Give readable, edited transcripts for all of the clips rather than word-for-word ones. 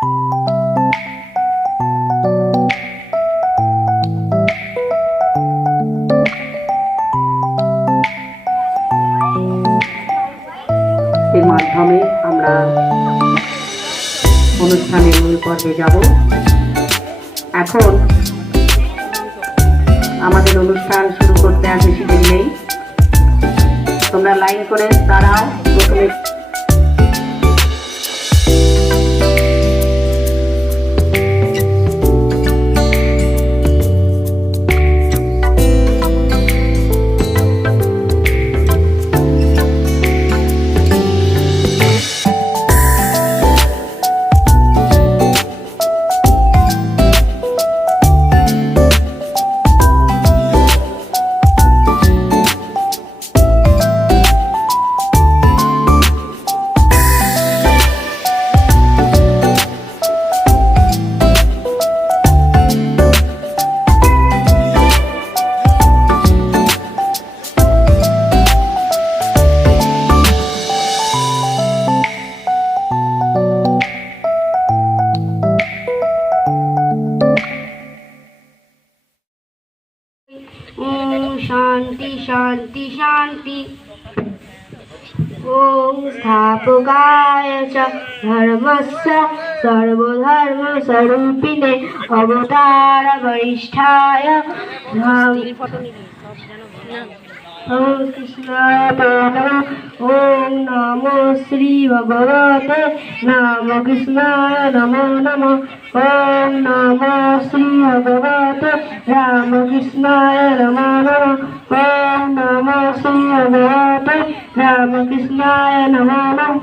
এর মাধ্যমে আমরা অনুষ্ঠানের মূল পর্বে যাব। এখন আমাদের অনুষ্ঠান শুরু করতে আর বেশি দেরি নেই। তোমরা লাইন করে দাঁড়াও। প্রথমে शांति शांति शांति। ओम स्थापकाय च धर्मस्य सर्वधर्म स्वरूपिणे अवतार वरिष्ठाय ओम नमो श्री भगवते रामकृष्णाय नमो नमः। ओम नमो श्री भगवते रामकृष्णाय नमो नमः। ओम नमो श्री भगवते रामकृष्णाय नमो नमः।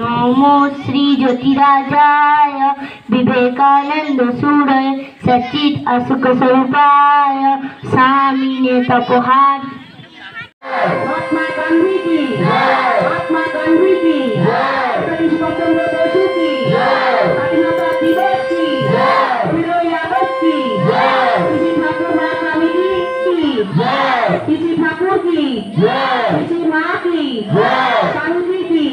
नमो श्री ज्योतिराजाय विवेकानंद सूरय सचित असुख स्वरूपाय स्वामिने तपोहार। महात्मा गांधी की महात्मा गांधी की स्वतंत्र बसु की स्वाधीनता दिवस की विजय यादव की किसी ठाकुर महास्वामी की किसी ठाकुर की किसी माँ की शांति की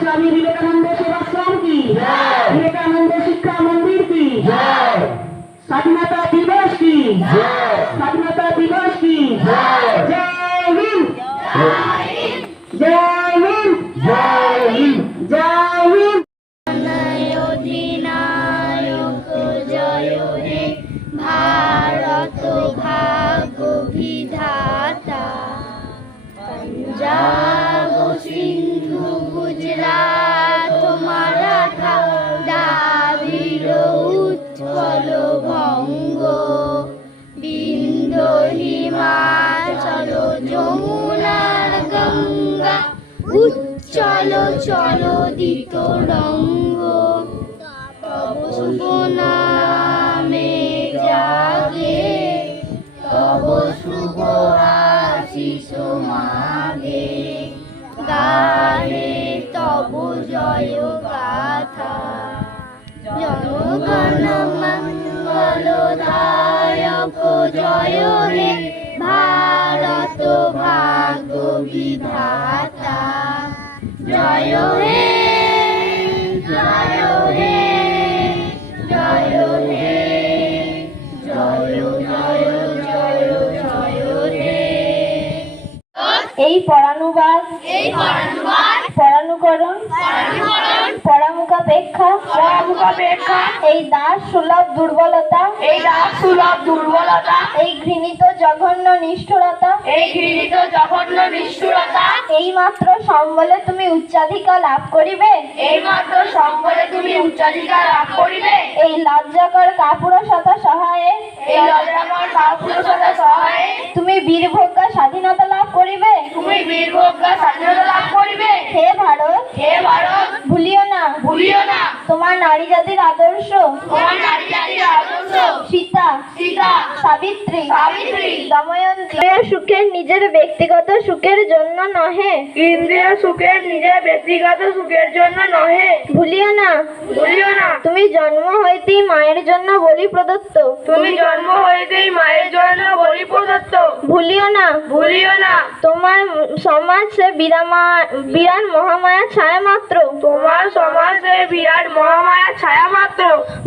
स्वामी विवेकानंद सेवाश्रम की विवेकानंद शिक्षा मंदिर की स्वाधीनता दिवस की स्वाधीनता दिवस की जय हिंद जय हिंद जय हिंद जय हिंद। अधिनायक जय हे भारत भाग्य विधाता पंजाब सिंधु गुजरात মারাঠা দ্রাবিড় উৎকল বঙ্গ বিন্ধ্য হিমাচল যমুনা গঙ্গা উচ্চল চলদিত রঙ্গ তব শুভ নামে জাগে তব শুভ আশিস মাগে গাহে তব জয় গাথা জনগণ মঙ্গলদায়ক জয় হে ভারত ভাগ্য বিধাতা জয় হে জয় হে জয় হে জয় জয় জয় জয় হে। এই পরানুবাদ পরানুকরণ পরামুখাপেক্ষা এই দাস সুলভ দুর্বলতা এই ঘৃণিত জঘন্য নিষ্ঠুরতা এই মাত্র সম্বলে তুমি উচ্চাধিকার লাভ করিবে এই লজ্জাকর কাপুরুষতা সহায়ে তুমি বীরভোগ্য স্বাধীনতা লাভ করিবে প্রজ্ঞা স্বাধীনতা লাভ করিবে। হে ভারত, হে ভারত, ভুলিও না, ভুলিও না তোমার নারী জাতির আদর্শ, তোমার নারী জাতির আদর্শ। সীতা, সীতা, সাবিত্রী, সাবিত্রী, দময়ন্তী। সুখের নিজের ব্যক্তিগত সুখের জন্য নহে, ইন্দ্রিয় সুখের নিজের ব্যক্তিগত সুখের জন্য নহে। ভুলিও না, ভুলিও না তুমি জন্ম হইতেই মায়ের জন্য বলি প্রদত্ত, তুমি জন্ম হইতেই মায়ের জন্য বলি প্রদত্ত। ভুলিও না, ভুলিও না তোমার সমাজ সে বিরাট মহামায়া ছায়া মাত্র, তোমার সমাজে বিরাট মহামায়া ছায়া মাত্র।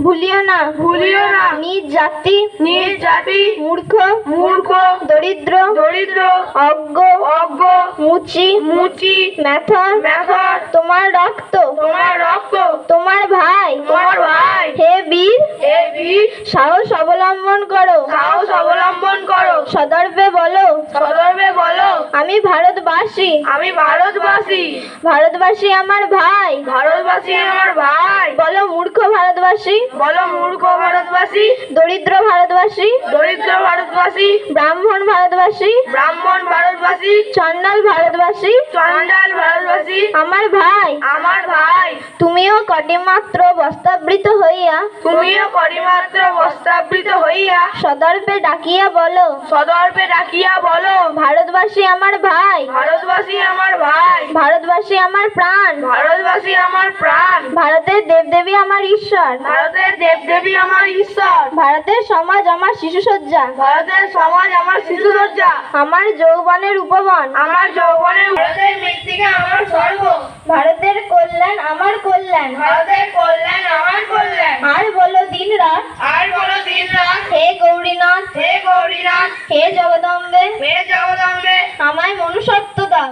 ভুলিও না, ভুলিও না নিজ জাতি, নিজ জাতি, মূর্খ, মূর্খ, দরিদ্র, দরিদ্র, অজ্ঞ, অজ্ঞ, মুচি, মুচি, মেথর, মেথর, তোমার রক্ত, তোমার রক্ত, তোমার ভাই, তোমার ভাই। হে বীর, হে বীর, সাহস অবলম্বন করো, সাহস অবলম্বন করো, সদর্পে বলো, সদর্পে বলো, আমি ভারতবাসী, আমি ভারতবাসী। ভারতবাসী আমার ভাই। ভারতবাসী আমার ভাই। বলো মূর্খ ভারতবাসী, বলো মূর্খ ভারতবাসী, দরিদ্র ভারতবাসী, দরিদ্র ভারতবাসী, ব্রাহ্মণ ভারতবাসী, ব্রাহ্মণ ভারতবাসী, চন্ডাল ভারতবাসী, চণ্ডাল ভারতবাসী, আমার ভাই। আমার ভাই। তুমিও কটিমাত্র বস্ত্রাবৃত হইয়া, তুমিও করিমাত্র বস্ত্রাবৃত হইয়া, সদর্পে ডাকিয়া বলো, সদর্পে ডাকিয়া বলো, ভারতবাসী আমার ভাই, ভারতবাসী আমার ভাই, ভারতবাসী আমার প্রাণ, ভারতবাসী আমার প্রাণ, ভারতের দেবদেবী আমার ঈশ্বর, ভারতের দেবদেবী আমার ঈশ্বর, ভারতের সমাজ আমার শিশুসজ্জা, ভারতের সমাজ আমার শিশুসজ্জা, আমার যৌবনের উপবন, আমার যৌবনের, ভারতের মৃত্তিকা আমার স্বর্গ, ভারতের কল্যাণ আমার কল্যাণ, ভারতের কল্যাণ আমার কল্যাণ। আর বলো দিন রাত, আর বলো দিন রাত, হে গৌরীনাথ, হে গৌরীনাথ, হে জগদম্বে, হে জগদম্বে, আমায় মনুষ্যত্ব দাও।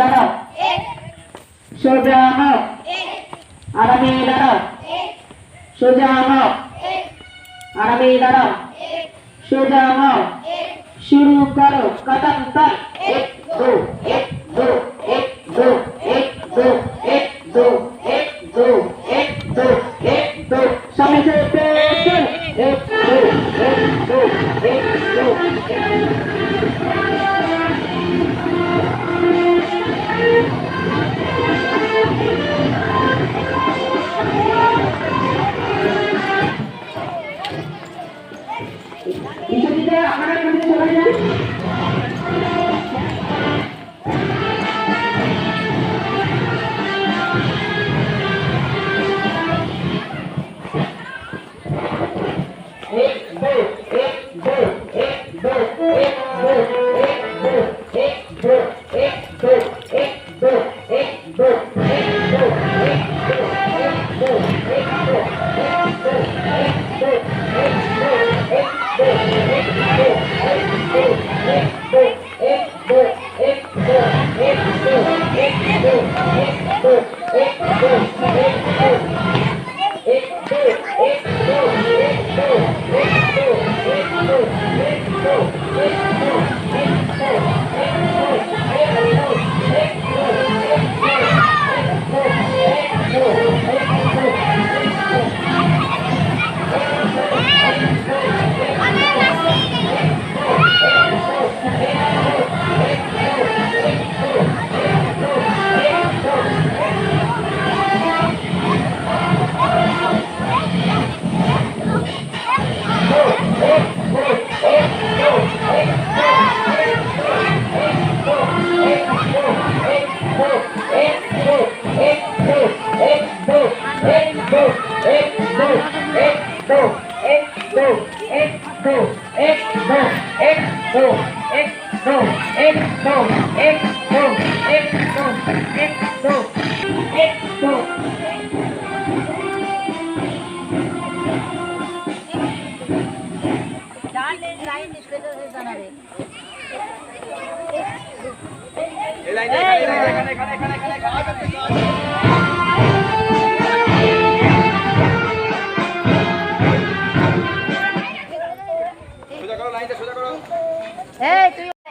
দাঁড়াও, সোজা হও, আরামে দাঁড়াও, সোজা হও, আরামে দাঁড়াও, সোজা হও, শুরু করো কদম তল, এক দো, এক দো, এক দো, এক দো, এক দো, এক দো, এক দো, এক দো, সামনে से पेड़, एक दो, एक दो, एक दो, ইসে আমরা কোন চলে যাই।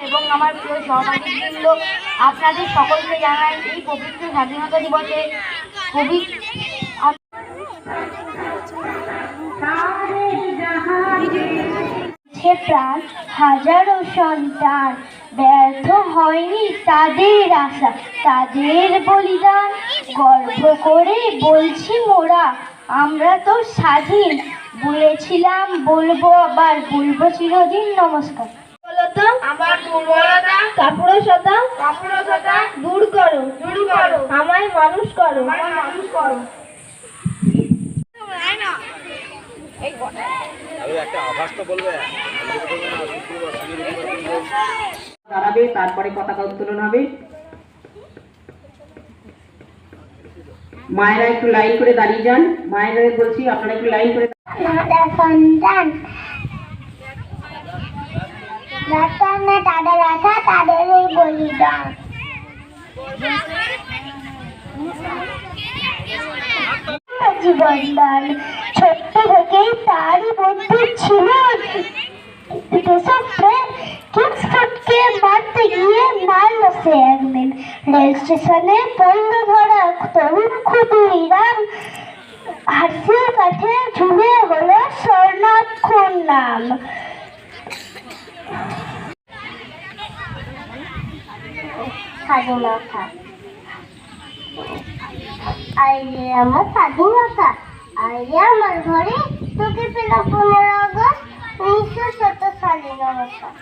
এবং আমার প্রিয় সহপাঠীবৃন্দ, আপনাদের সকলকে জানাই এই পবিত্র স্বাধীনতা দিবসে দিয়েছে প্রাণ, হাজারো সন্তান ব্যর্থ হয়নি তাদের আশা, তাদের বলিদান গর্ব করে বলছি মোরা, আমরা তো স্বাধীন। বলেছিলাম বলবো আবার বলবো চিরদিন। নমস্কার। দুর্বলতা, আমার দুর্বলতা, কাপুরুষতা দূর করো, আমায় মানুষ করো। মানুষ করো। দাঁড়াবে, তারপরে পতাকা উত্তোলন হবে। মায়েরা একটু লাইন করে দাঁড়িয়ে যান। মায়েরা বলছি আপনারা একটু লাইন করে সন্তান তাদের আশা, তাদের এই বলিদান। জীবনদান ছোট্ট থেকেই তারই বন্ধু ছিল দেশপ্রেম। কিংসফোর্ডকে মারতে গিয়ে মারল সে একদিন, রেল স্টেশনে পড়ল ধরা তরুণ ক্ষুদিরাম। হাসির কাঠে ঝুলে হলো স্বর্ণাক্ষর নাম। স্বাধীনতা, আইরে আমার স্বাধীনতা, আইরে আমার ঘরে তোকে পেল 15 আগস্ট 1970 সালে। নমস্কার।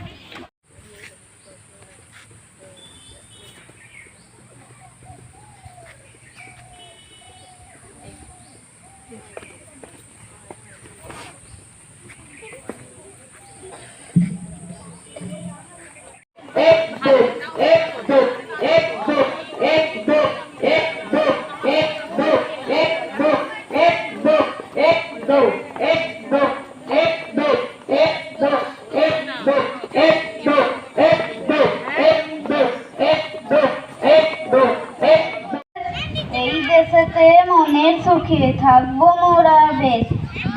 एक दो एक दो एक दो एक दो एक दो एक दो एक दो एक दो एक दो एक दो एक दो एक दो एक दो एक दो एक दो एक दो एक दो एक दो एक दो। এই দেশেতে মনের সুখে থাকবো মোরা বেশ,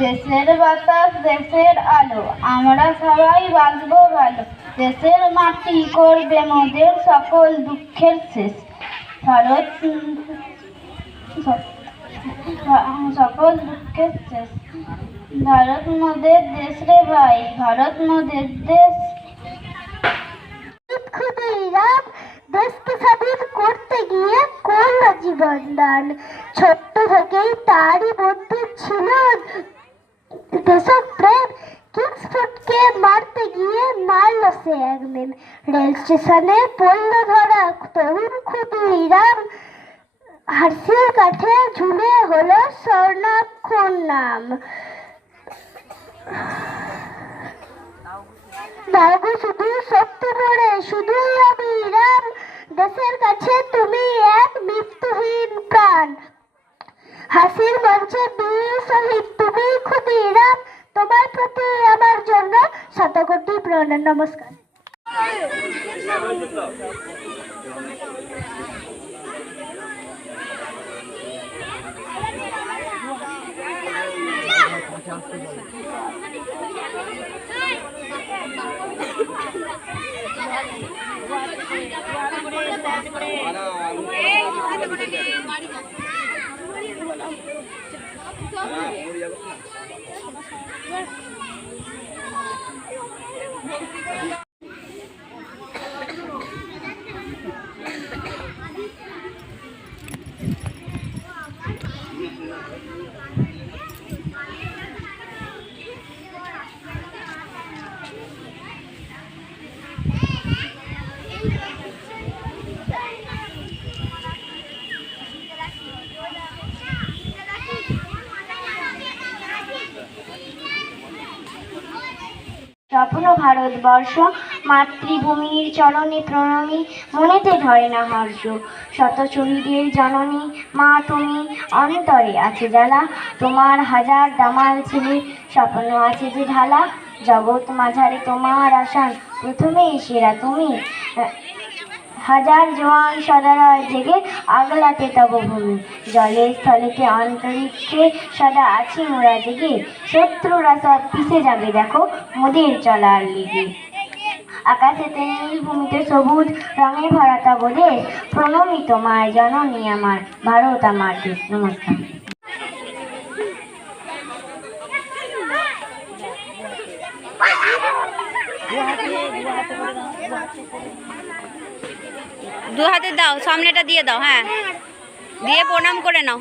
দেশের বাতাস দেশের আলো আমরা সবাই বাঁচবো ভালো। দেশের মাটি করবে মোদের সকল দুঃখের শেষ। ভারত সকল দুঃখের শেষ। ভারত মোদের দেশ রে ভাই, ভারত মোদের দেশ। ক্ষুদিরাম দেশকে স্বাধীন করতে গিয়ে করলো জীবনদান, ছোট্ট থেকেই তারই বন্ধু ছিল দেশপ্রেম। কিংসফোর্ডকে মারতে গিয়ে মারল সে একদিন, রেল স্টেশনে পড়ল ধরা তরুণ ক্ষুদিরাম। হাসির কাঠে ঝুলে হলো স্বর্ণাক্ষর নাম। দাগো শুধু সত্য পড়ে শুধুই অবিরাম, দেশের কাছে তুমি এক মৃত্যুহীন প্রাণ। হাসির মঞ্চে বীর শহীদ তুমি ক্ষুদিরাম, তোমার প্রতি আমার জন্য শতকোটি প্রণাম। নমস্কার। স্বপ্ন ভারতবর্ষ মাতৃভূমির চরণে প্রণামী, মনেতে ধরে না হর্ষ। শত শহীদের জননী মা তুমি, অন্তরে আছে জ্বালা, তোমার হাজার দামাল ছেলে স্বপ্ন আছে যে ঢালা। জগৎ মাঝারে তোমার আশান, প্রথমেই সেরা তুমি। হাজার জওয়ান সদারা জেগে আগলাতে তব ভূমি, জলে স্থলেতে অন্তরিক্ষে সদা আছি মোরা জেগে। শত্রুরা সব পিছে যাবে দেখো মোদের চলার লিগে। আকাশেতে নীল ভূমিতে সবুজ রঙে ভরা তব দেশ, প্রণমী তোমায় জননী আমার, ভারত আমার দেশ। নমস্কার। দু হাতে দাও, সামনেটা দিয়ে দাও, হ্যাঁ, দিয়ে প্রণাম করে নাও।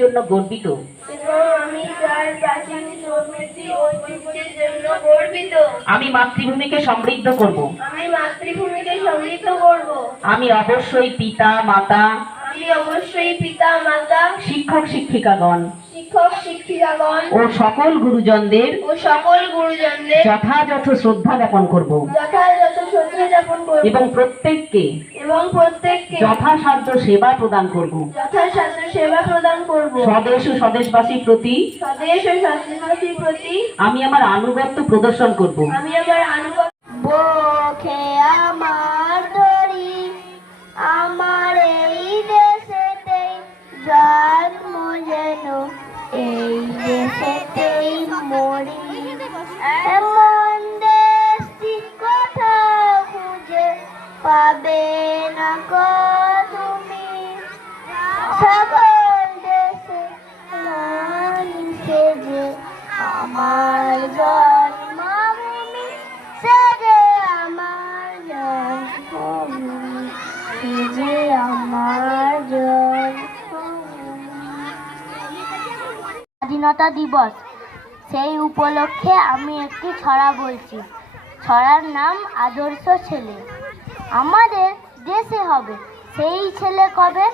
জন্য গর্বিত। আমি তার প্রাচীন সমৃদ্ধি ঐতিহ্যের জন্য গর্বিত। আমি মাতৃভূমিকে সমৃদ্ধ করব। আমি মাতৃভূমিকে সমৃদ্ধ করব। আমি অবশ্যই পিতা মাতা, আমি অবশ্যই পিতা মাতা, শিক্ষক শিক্ষিকাগণ শিক্ষক শিক্ষিকাগণ ও সকল গুরুজনদের যথাযথ শ্রদ্ধা জ্ঞাপন করব যথাযথ শ্রদ্ধা জ্ঞাপন করব এবং প্রত্যেককে যথাসাধ্য সেবা প্রদান করব। যথাসাধ্য সেবা প্রদান করব। স্বদেশ ও স্বদেশবাসীর প্রতি স্বদেশ ও স্বদেশবাসীর প্রতি আমি আমার আনুগত্য প্রদর্শন করব। আমি আমার আনুগত্য। বুকে আমার ধরি, আমার এই দেশেতেই জন্ম যেন এই দেশেতেই মরি। এমন দেশটি কোথাও খুঁজে পাবে না গো তুমি। সকল দেশে মানুষে যে আমার জন্মভূমি, সে যে আমার জন্মভূমি, সে যে আমার জন্মভূমি। স্বাধীনতা দিবস, সেই উপলক্ষে আমি একটি ছড়া বলছি। ছড়ার নাম আদর্শ ছেলে। আমাদের দেশে হবে সেই ছেলে কবে,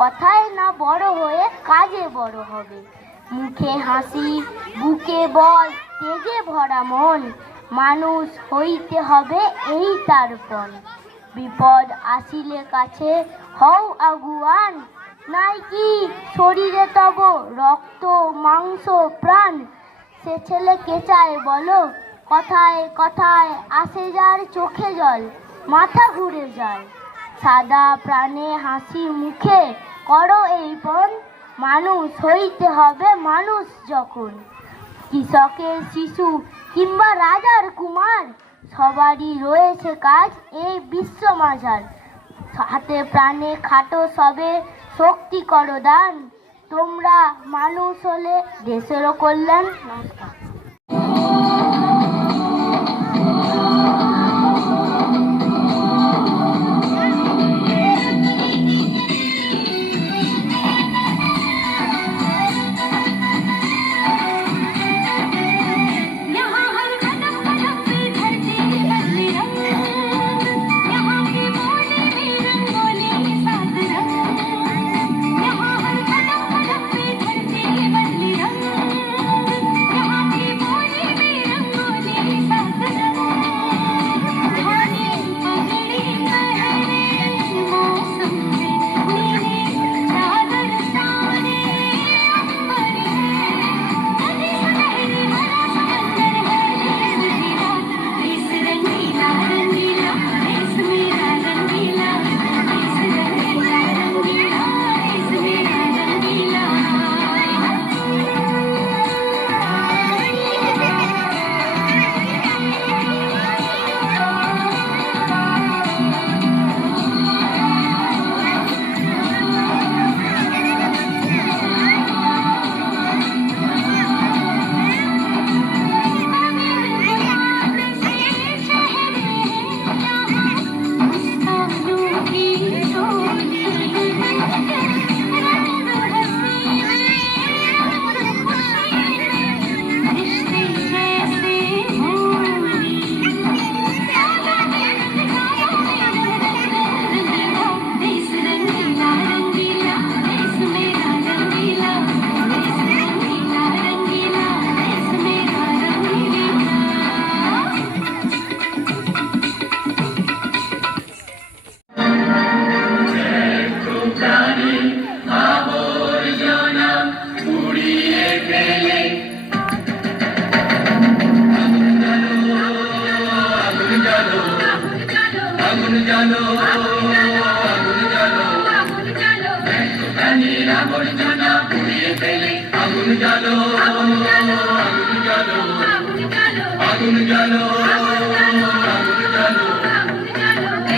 কথায় না বড় হয়ে কাজে বড় হবে। মুখে হাসি, বুকে বল, তেজে ভরা মন, মানুষ হইতে হবে এই তার পণ। বিপদ আসিলে কাছে হও আগুয়ান, নাই কি শরীরে তব রক্ত মাংস প্রাণ। সে ছেলে কে চায় বলো, কথায় কথায় আসে যার চোখে জল, মাথা ঘুরে যায়। সাদা প্রাণে হাসি মুখে করো এই পণ, মানুষ হইতে হবে মানুষ যখন। কৃষকের শিশু কিংবা রাজার কুমার, সবারই রয়েছে কাজ এই বিশ্ব মাঝার। হাতে প্রাণে খাটো সবে শক্তি করো দান, তোমরা মানুষ হলে দেশেরও কল্যাণ। নমস্কার।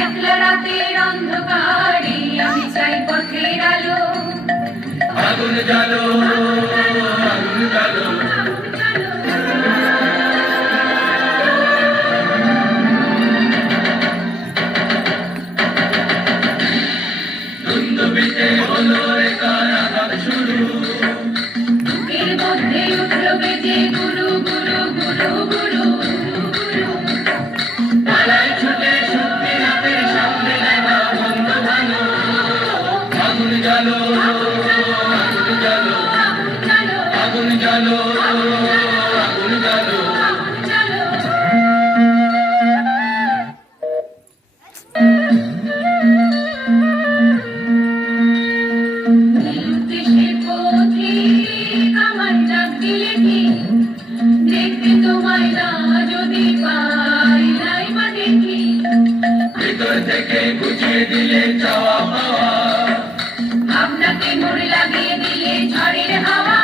একলা রাতের অন্ধকারে আমি চাই পথের আলো। আগুন জ্বালো, আগুন জ্বালো, দুন্দুবিতে হলো রে কারাগার শুরু। বুকের মধ্যে উঠলো বেজে গুরু গুরু গুরু গুরু গুরু। পালায় ছুটে শক্তি রাতের সামনে নেওয়া বন্ধ ভালো। আগুন জ্বালো, আগুন জ্বালো, আগুন জ্বালো, আগুন জ্বালো। দেশের পথিক আমার ডাক দিলে কি, দেখতে তোমায় না যদি পাই নাই বা দেখি। ভিতর থেকে বুঝিয়ে দিলে চাওয়া পাওয়া, ভাবনাকে মোড় লাগিয়ে দিলে ঝড়ের হাওয়া।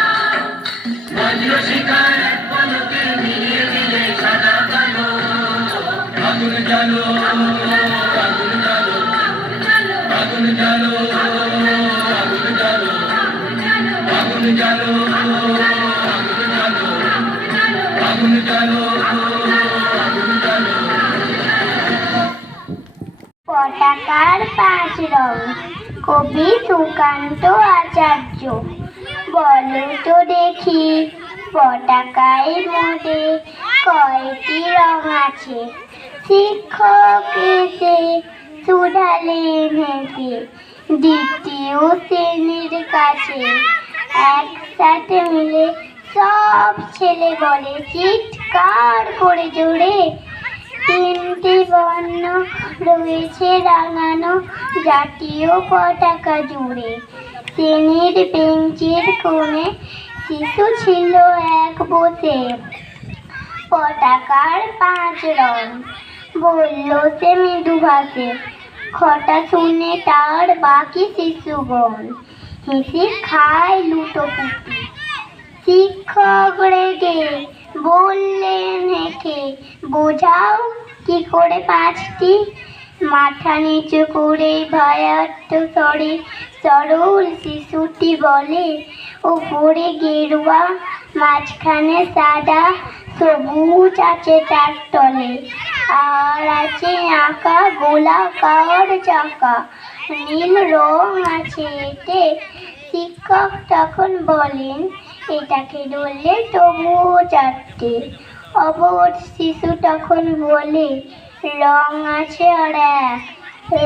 বজ্র শিকার এক পলকে মিলিয়ে দিলে সাদা কালো। আগুন জ্বালো, আগুন জ্বালো, আগুন জ্বালো, আগুন জ্বালো, আগুন জ্বালো, আগুন জ্বালো, আগুন জ্বালো, আগুন জ্বালো। পতাকার 5 রং, কবি সুকান্ত আচার্য। বলো তো দেখি পতাকায় মোদে কয়টি রং আছে? শিক্ষক এসে শুধালেন হেসে দ্বিতীয় শ্রেণীর কাছে। একসাথে মিলে সব ছেলে বলে চিৎকার করে জোরে, 3টি বর্ণ রয়েছে রাঙানো জাতীয় পতাকা জুড়ে। শ্রেণীর বেঞ্চের কোণে শিশু ছিল এক বসে, পতাকার 5 রং বলল সে মৃদু ভাষে। কথা শুনে তার বাকি শিশুগণ হেসে খায় লুটোপুটি। শিক্ষক রেগে বললেন হেঁকে, বোঝাও কি করে 5টি? মাথা নিচু করে ভয়ার্ত স্বরে সরল শিশুটি বলে, ওপরে গেরুয়া, মাঝখানে সাদা, সবুজ আছে তার তলে, আর আছে আঁকা গোলাকার চাকা, নীল রং আছে এতে। শিক্ষক তখন বলেন, এটাকে ধরলে তবুও 4টে। অবধ শিশু তখন বলে, রং আছে আর এক,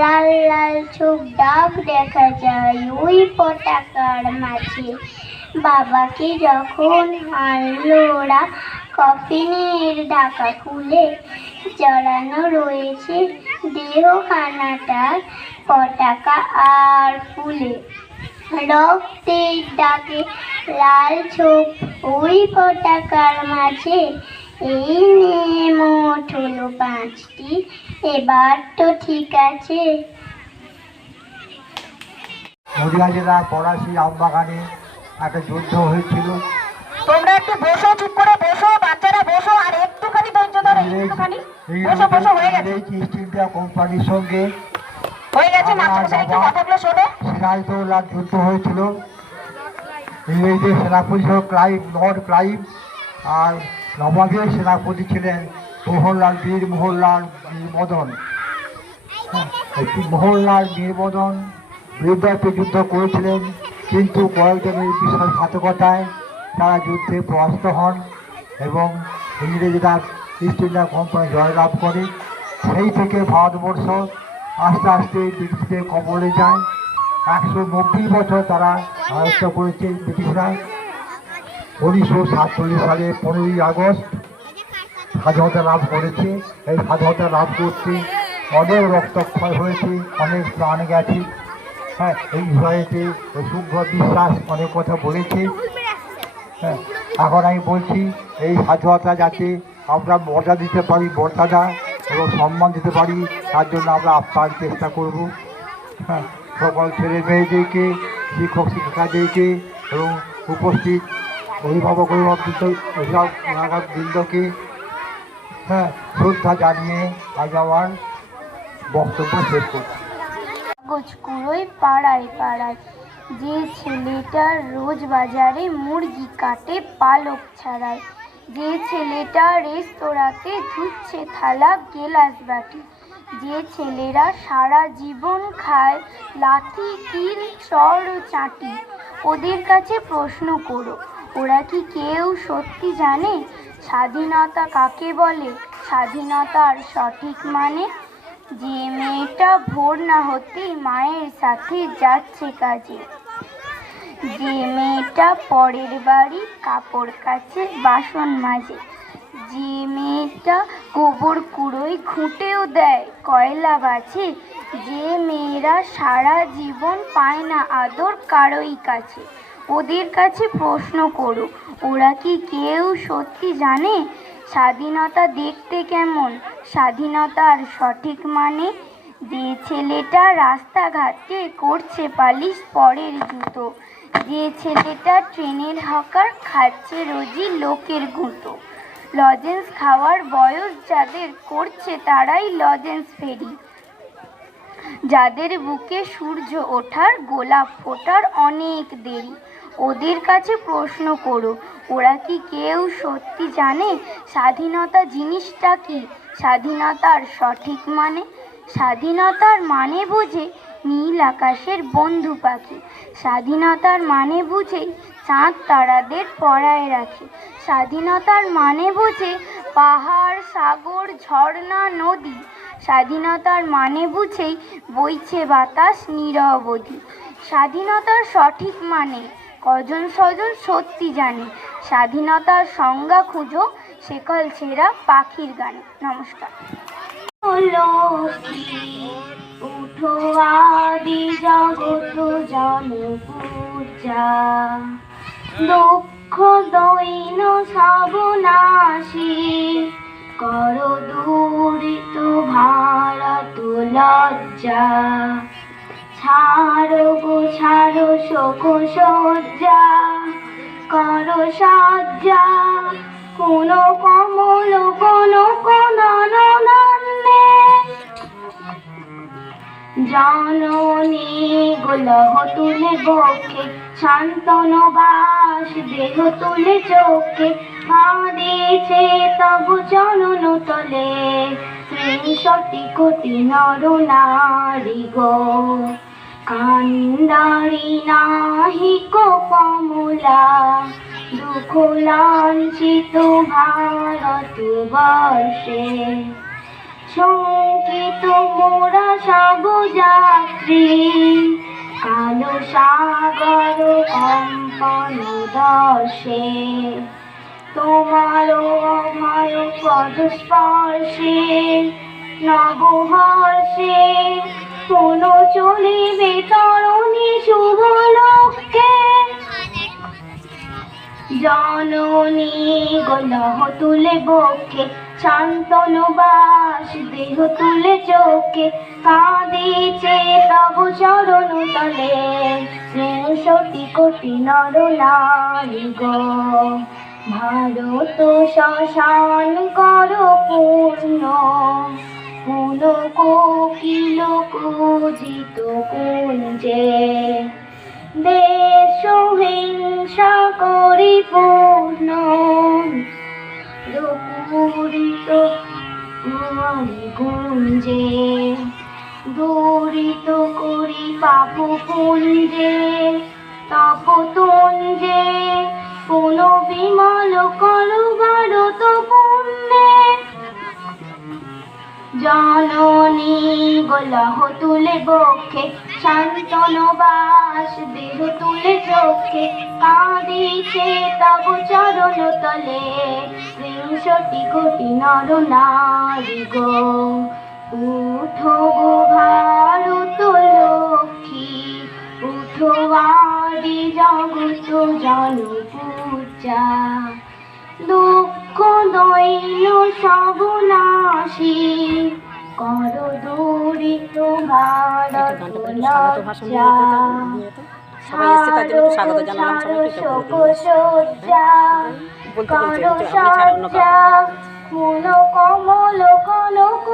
লাল লাল চোখ দাগ দেখা যায় ওই পতাকার মাঝে। বাবাকে যখন আনলো ওরা কফিনের ঢাকা খুলে, জড়ানো রয়েছে দেহখানাটার পতাকা আর ফুলে। রক্তের দাগে লাল ছোপ ওই পতাকার মাঝে। এই নিয়ে মোট হলো 5টি, এবার তো ঠিক আছে। নদিয়া জেলার পলাশী আমবাগানে একটা যুদ্ধ হয়েছিল। তোমরা একটু বসো, চুপ করে বসো, বাচ্চারা বসো, আর একটুখানি ধৈর্য ধরো, একটুখানি বসো বসো, হয়ে গেছে, ইস্ট ইন্ডিয়া কোম্পানির সঙ্গে হয়ে গেছে, মাস্টারমশাই একটু কথাগুলো শোনো। সিরাজদৌল্লার যুদ্ধ হয়েছিল। ইংরেজদের সেনাপতি ছিল লর্ড ক্লাইভ, আর নবাবের সেনাপতি ছিলেন বীর মোহনলাল নির্মদন। মোহনলাল নির্মদন বীরত্বে যুদ্ধ করেছিলেন, কিন্তু কয়েকজনের বিশ্বাসঘাতকতায় তারা যুদ্ধে পরাস্ত হন এবং ইংরেজরা ইস্ট ইন্ডিয়া কোম্পানি জয়লাভ করে। সেই থেকে ভারতবর্ষ আস্তে আস্তে ব্রিটিশদের কবলে যায়। 190 বছর তারা রাজত্ব করেছে ব্রিটিশরা। 1947 সালে 15ই আগস্ট স্বাধীনতা লাভ করেছে। এই স্বাধীনতা লাভ করতে অনেক রক্তক্ষয় হয়েছে, অনেক প্রাণ গেছে। হ্যাঁ, এই বিষয়েতে শুভ্র বিশ্বাস অনেক কথা বলেছে। হ্যাঁ, এখন আমি বলছি এই স্বাধীনতা যাতে আমরা মর্যাদা দিতে পারি, মর্যাদা এবং সম্মান দিতে পারি, তার জন্য আমরা আপ্রাণ চেষ্টা করব। হ্যাঁ, সকল ছেলে মেয়েদেরকে, শিক্ষক শিক্ষিকাদেরকে এবং উপস্থিত অভিভাবক অভিভাবক বৃন্দকে হ্যাঁ শ্রদ্ধা জানিয়ে আজ আমার বক্তব্য শেষ করছি। কাগজ কুড়োয় পাড়ায় পাড়ায়, যে ছেলেটা রোজ বাজারে মুরগি কাটে পালক ছাড়ায়, যে ছেলেটা রেস্তোরাঁতে ধুচ্ছে থালা গেলাস বাটি, যে ছেলেরা সারা জীবন খায় লাথি কিল চড় ও চাটি, ওদের কাছে প্রশ্ন করো, ওরা কি কেউ সত্যি জানে স্বাধীনতা কাকে বলে, স্বাধীনতার সঠিক মানে? যে মেয়েটা ভোর না হতেই মায়ের সাথে যাচ্ছে কাজে, যে মেয়েটা পরের বাড়ি কাপড় কাচে বাসন মাজে, যে মেয়েটা গোবর কুড়োয় ঘুঁটেও দেয় কয়লা বাছে, যে মেয়েরা সারা জীবন পায় না আদর কারোই কাছে, ওদের কাছে প্রশ্ন করো, ওরা কি কেউ সত্যি জানে স্বাধীনতা দেখতে কেমন, স্বাধীনতার সঠিক মানে? যে ছেলেটা রাস্তাঘাটে করছে পালিশ পরের জুতো, যে ছেলেটা ট্রেনের হকার খাচ্ছে রোজই লোকের গুঁতো, লজেন্স খাওয়ার বয়স যাদের করছে তারাই লজেন্স ফেরি, যাদের বুকে সূর্য ওঠার গোলাপ ফোটার অনেক দেরি, ওদের কাছে প্রশ্ন করো, ওরা কি কেউ সত্যি জানে স্বাধীনতা জিনিসটা কি, স্বাধীনতার সঠিক মানে? স্বাধীনতার মানে বুঝে নীল আকাশের বন্ধু পাখি, স্বাধীনতার মানে বুঝেই চাঁদ তারাদের পরায় রাখে, স্বাধীনতার মানে বুঝে পাহাড় সাগর ঝর্ণা নদী, স্বাধীনতার মানে বুঝেই বইছে বাতাস নিরবধি, স্বাধীনতার সঠিক মানে কজন স্বজন সত্যি জানে, স্বাধীনতার সংজ্ঞা খুঁজো শেকল ছেঁড়া পাখির গানে। নমস্কার। উঠো আদি জগত জনপূজা, দুঃখ দৈন সব নাশী, করো দূরিত ভারত লজ্জা, ছাড়ো গো ছাড়ো শোক সজ্জা, করো সজ্জা কোন কমল কোন কোননে, জননী গোলহ তুলে বক্ষে শান্তন বাস দেহ তুলে চোখে, কাঁদিছে তবু চরণ তলে 63 কোটি নর নারী গো, কান্দারি নাহি কো কমলা, দুঃখ লাঞ্ছিত ভারতবর্ষে, শঙ্কিত মোরা সব যাত্রী, কালো সাগর কম্পন দর্শে, তোমার অভয় পদ স্পর্শে নবহর্ষে, কোন চলিবে তরুণী শুভ লক্ষ্যে, জননী গোলহ তুলে বক্ষে শান্তন বাস দেহ তুলে চোখে, কাঁদিছে তব চরণ তলে 63 কোটি নর নারী গো, ভারত শ্মশান কর পূর্ণ, কোন কোকিল কুজিত কুঞ্জে, দেশ হিংসা করি পূর্ণ, দুপুরিত গুঞ্জে, দূরিত করি পাপ পুঞ্জে, তপ তুঞ্জে, কোন বিমল করু ভারত পুণ্যে, জননী গোলহ তুলে বক্ষে শান্তন বাস দেহ তুলে চোখে, কাঁদিছে তব চরণ তলে 63 কোটি নর নারী গো, উঠো গো ভারত লক্ষ্মী, উঠো আদি জগত জনপূজা, দুঃখ দৈন সব নাশী, করো দূরিত ভারত লজ্জা, ছাড়ো স্বাগত জানালাম সবাইকে একটু বলতে বলতে আমি ছাড়া অন্য মন কমল কনক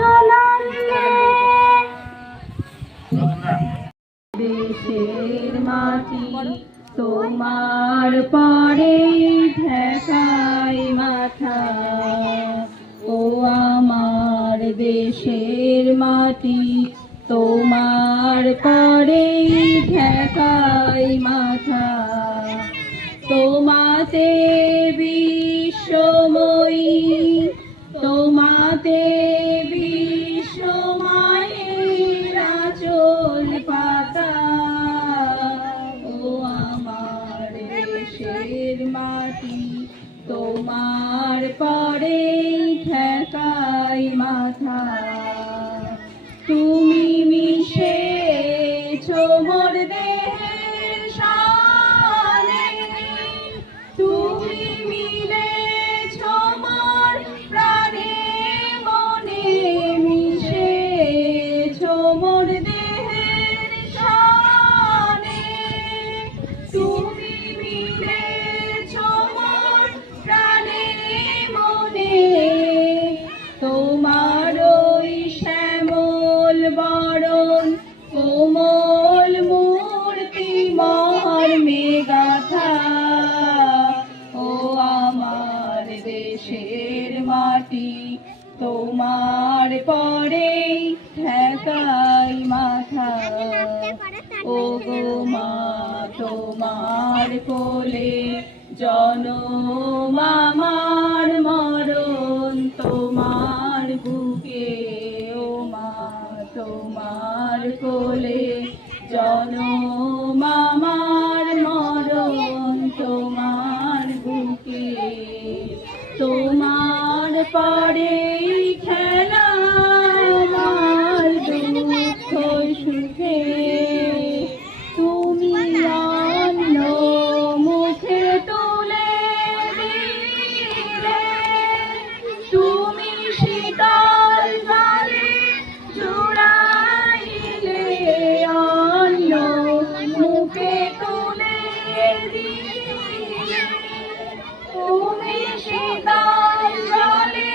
নন্দে দেশের মাটি তোমার পরে ঠেকাই মাথা ও আমার দেশের মাটি তোমার পরে ঠেকাই মাথা তোমাতে বিশ্বময়ী তোমাতে বিশ্বময়ের আঁচল পাতা ও আমার দেশের মাটি তোমার পরে ঠেকাই মাথা তুমি মিশেছ মোর দেহের সানে তুমি মিলেছ মোর প্রাণে মনে মিশেছ মোর দেহের সানে তুমি মিলেছ মোর প্রাণে মনে তোমার ওই শ্যামল বরণ কোমল মূর্তি মর্মে গাথা ও আমার দেশের মাটি তোমার পরে ঠেকাই মাথা ও গো মা তোমার কোলে জনম আমার মরণ তোমার বুকে ও মা তোমার কোলে জনম আমার মরণ তোমার বুকে তোমার পরে খেলা আমার দুঃখ সুখে তুমি অন্য মুখে তুলে দিলে তুমি শীতল জলে জুড়াইলে অন্য মুখে তুলে দিলে তুমি শীতল জলে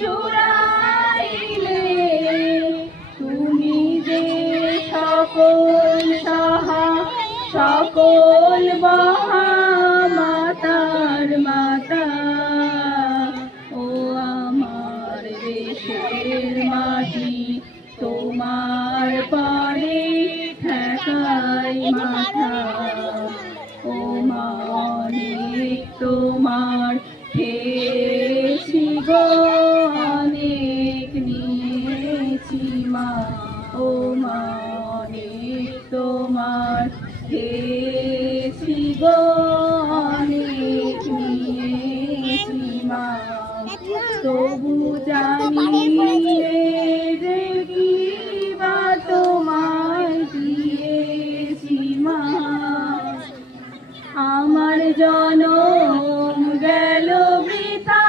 জুড়াইলে তুমি যে সকল সাহা সকল মহা মাতার মাতা ও আমার দেশের মাটি তোমার পরে ঠেকাই মাথা ও মা অনেক তোমার খেয়েছি গো অনেক নিয়েছি মা ও মা অনেক তোমার খেয়েছি গো অনেক নিয়েছি মা তবু জানি যে কি বা তোমায় দিয়েছি মা আমার জনম গেল বৃথা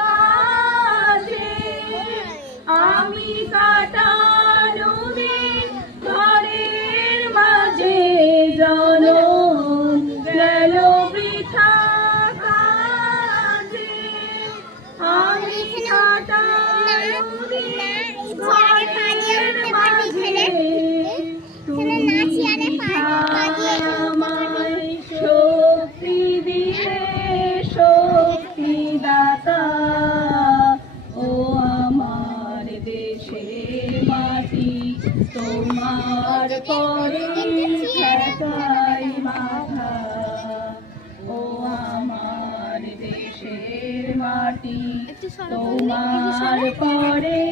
কাজে আমি কাটানো দিন ঘরের মাঝে জনম গেল বৃথা কাজে আমি কাটানো দিন ঘরের মাঝে তুমি আমায় শক্তি দিয়ে শক্তি দাতা ও আমার দেশের মাটি তোমার পরে ঠেকাই মাথা ও আমার দেশের মাটি তোমার পরে